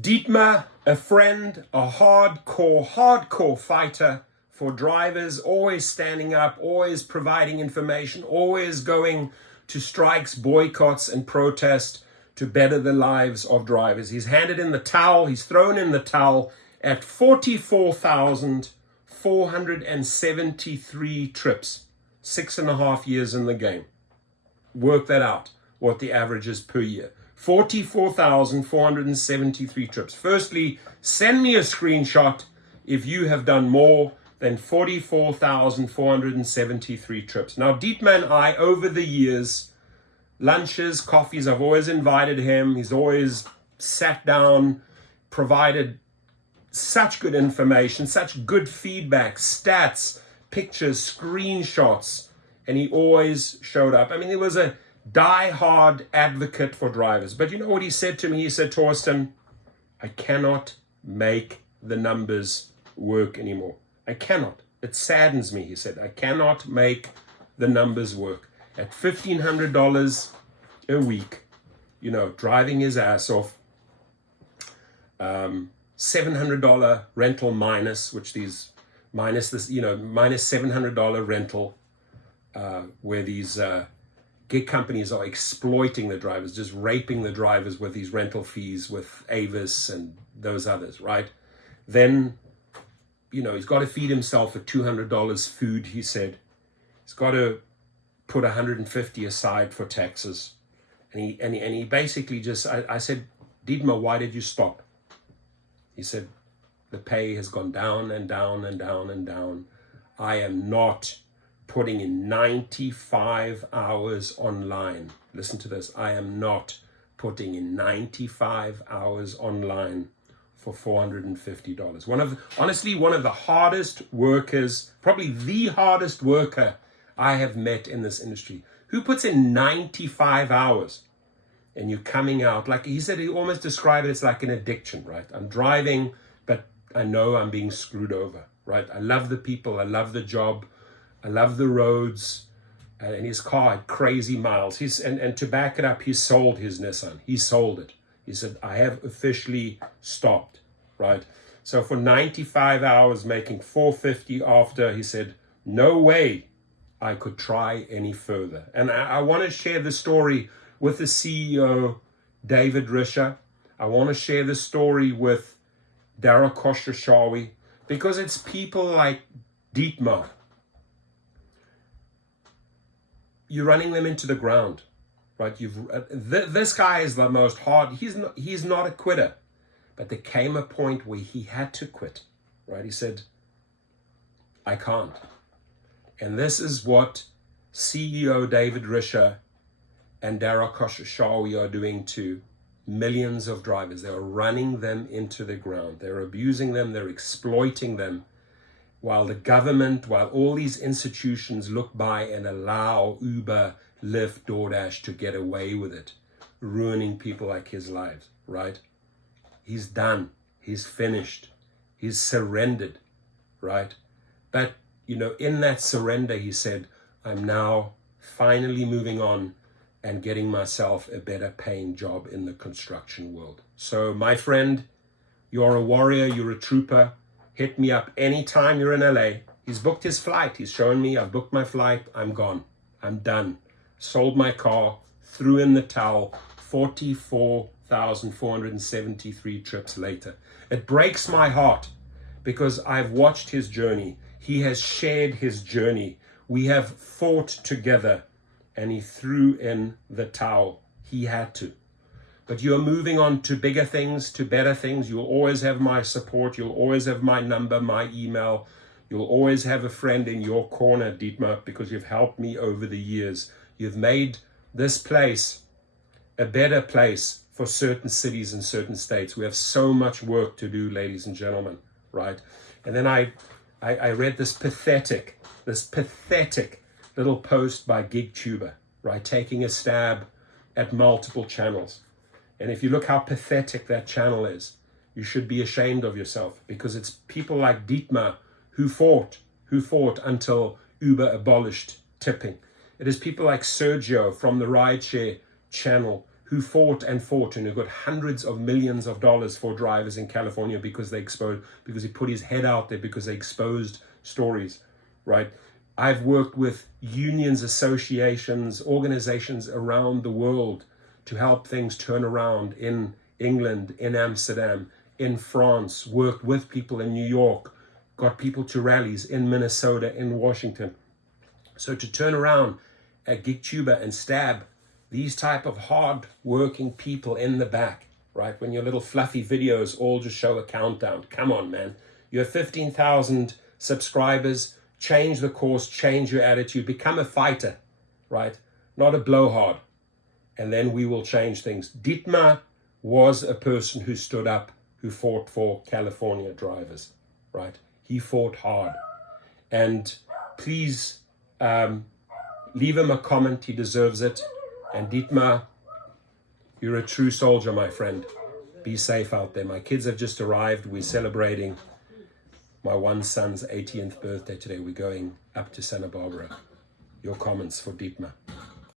Dietmar, a friend, a hardcore fighter for drivers, always standing up, always providing information, always going to strikes, boycotts, and protest to better the lives of drivers. He's handed in the towel, he's thrown in the towel at 44,473 trips, 6.5 years in the game. Work that out, what the average is per year. 44,473 trips. Firstly, send me a screenshot if you have done more than 44,473 trips. Now, Dietmar and I, over the years, lunches, coffees, I've always invited him. He's always sat down, provided such good information, such good feedback, stats, pictures, screenshots, and he always showed up. I mean, he was a die-hard advocate for drivers. But you know what he said to me? He said, Torsten, I cannot make the numbers work anymore. I cannot. It saddens me, he said. I cannot make the numbers work. At $1,500 a week, driving his ass off, $700 rental minus, minus $700 rental, where these gig companies are exploiting the drivers, just raping the drivers with these rental fees with Avis and those others, right? Then, he's got to feed himself at $200 food, he said. He's got to put $150 aside for taxes. And he basically just, I said, Dietmar, why did you stop? He said, the pay has gone down and down and down and down. I am not putting in 95 hours online. Listen to this. I am not putting in 95 hours online for $450. Honestly, one of the hardest workers, probably the hardest worker I have met in this industry. Who puts in 95 hours? And you're coming out, like he said, he almost described it as like an addiction, right? I'm driving, but I know I'm being screwed over, right? I love the people. I love the job. I love the roads, and his car had crazy miles. And to back it up, he sold his Nissan. He sold it. He said, I have officially stopped, right? So for 95 hours, making $450 after, he said, no way I could try any further. And I want to share the story with the CEO, David Risher. I want to share the story with Dara Khosrowshahi, because it's people like Dietmar. You're running them into the ground, right? This guy is the most hard. He's not a quitter, but there came a point where he had to quit, right? He said, I can't. And this is what CEO David Risher and Dara Khosrowshahi are doing to millions of drivers. They are running them into the ground. They're abusing them. They're exploiting them. While the government, while all these institutions look by and allow Uber, Lyft, DoorDash to get away with it, ruining people like his lives, right? He's done. He's finished. He's surrendered, right? But, in that surrender, he said, I'm now finally moving on and getting myself a better paying job in the construction world. So, my friend, you're a warrior, you're a trooper. Hit me up anytime you're in LA. He's booked his flight. He's shown me, I've booked my flight. I'm gone. I'm done. Sold my car, threw in the towel, 44,473 trips later. It breaks my heart because I've watched his journey. He has shared his journey. We have fought together, and he threw in the towel. He had to. But you're moving on to bigger things, to better things. You'll always have my support. You'll always have my number, my email. You'll always have a friend in your corner, Dietmar, because you've helped me over the years. You've made this place a better place for certain cities and certain states. We have so much work to do, ladies and gentlemen, right? And then I read this pathetic little post by GigTuber, right? Taking a stab at multiple channels. And if you look how pathetic that channel is, you should be ashamed of yourself, because it's people like Dietmar who fought until Uber abolished tipping. It is people like Sergio from the Rideshare channel who fought and who got hundreds of millions of dollars for drivers in California because he put his head out there, because they exposed stories, right? I've worked with unions, associations, organizations around the world to help things turn around in England, in Amsterdam, in France, worked with people in New York, got people to rallies in Minnesota, in Washington. So to turn around at GigTuber and stab these type of hard-working people in the back, right? When your little fluffy videos all just show a countdown. Come on, man. You have 15,000 subscribers. Change the course, change your attitude, become a fighter, right? Not a blowhard. And then we will change things. Dietmar was a person who stood up, who fought for California drivers, right? He fought hard. And please leave him a comment. He deserves it. And Dietmar, you're a true soldier, my friend. Be safe out there. My kids have just arrived. We're celebrating my one son's 18th birthday today. We're going up to Santa Barbara. Your comments for Dietmar.